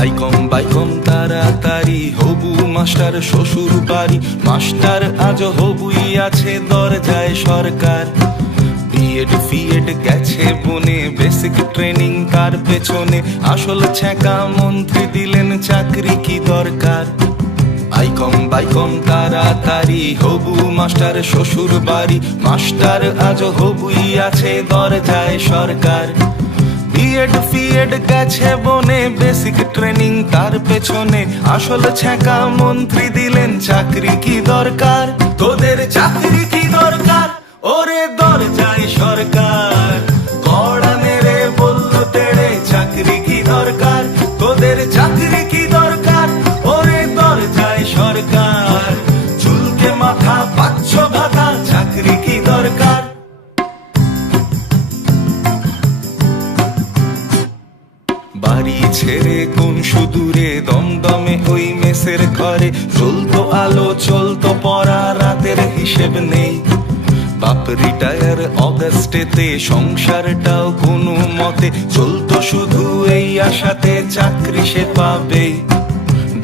I.Com বাইকম তাড়াতাড়ি হবু master শ্বশুর বাড়ি, মাস্টার আজ হবুই আছে দরজায় সরকার। বিএড ফিএড গেছে বনে, বেসিক ট্রেনিং তার পেছনে, আসল ছ্যাঁকা মন্ত্রী দিলেন চাকরি কি দরকার। আইকম বাইকম তাড়াতাড়ি হবু মাস্টার শ্বশুর বাড়ি, মাস্টার আজ হবুই আছে দরজায় সরকার। বিএড ফিএড গেছে বনে, বেসিক ট্রেনিং তার পেছনে, আসল ছ্যাঁকা মন্ত্রী দিলেন চাকরি কি দরকার। তোদের চাকরি কি দরকার ওরে দরজায় সরকার, কড়া মেরে বলল তেড়ে চাকরি কি দরকার। তোদের চাকরি কি দরকার ওরে দরজায় সরকার, চুলকে মাথা পাচ্ছ ভাতা চাকরি কি দরকার। বাড়ি ছেড়ে কোন সুদূরে দমদমে ওই মেসের ঘরে, চলতো আলো চলতো পড়া রাতের হিসেব নেই। বাপ রিটায়ার অগাস্টেতে, সংসারটাও কোনো মতে চলতো শুধু এই আশাতে চাকরি সে পাবে।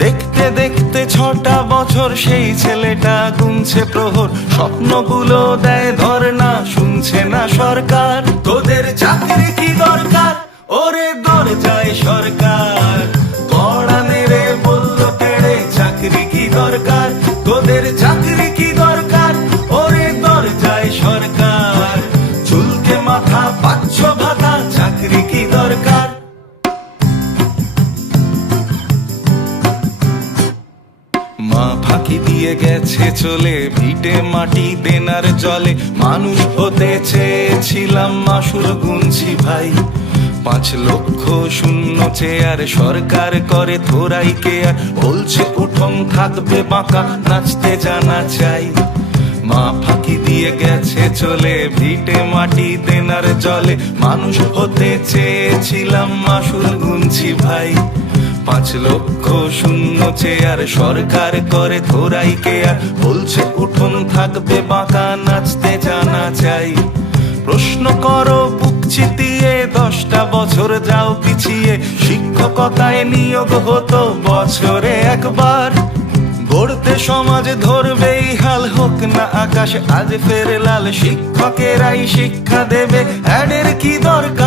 দেখতে দেখতে 6টা বছর সেই ছেলেটা গুনছে প্রহর, স্বপ্নগুলো দেয় ধর্ণা শুনছে না সরকার। তোদের চাকরি কি দরকার ওরে দরজায় সরকার, কড়া মেরে বলল তেড়ে চাকরি কি দরকার। তোদের চাকরি কি দরকার ওরে দরজায় সরকার, চুলকে মাথা পাচ্ছ ভাতা চাকরি কি দরকার। মা ফাঁকি দিয়ে গেছে চলে, ভিটে মাটি দেনার জলে, মানুষ হতে চেয়েছিলাম মাসুল গুনছি ভাই। 5 লক্ষ শূন্য চেয়ার সরকার করে থোড়াই কেয়ার, বলছে উঠোন থাকবে বাঁকা নাচতে জানা চাই। মা ফাঁকি দিয়ে গেছে চলে, ভিটে মাটি দেনার জলে, মানুষ হতে চেয়েছিলাম মাসুল গুনছি ভাই। 5 লক্ষ শূন্য চেয়ার সরকার করে থোড়াই কেয়ার, বলছে উঠোন থাকবে বাঁকা নাচতে জানা চাই। প্রশ্ন করো বুক চিতিয়ে, 10টা বছর যাও পিছিয়ে, শিক্ষকতায় নিয়োগ হতো বছরে একবার। গড়তে সমাজ ধরবেই হাল, হোক না আকাশ আজ ফের লাল, শিক্ষকেরাই শিক্ষা দেবে অ্যাডের কি দরকার।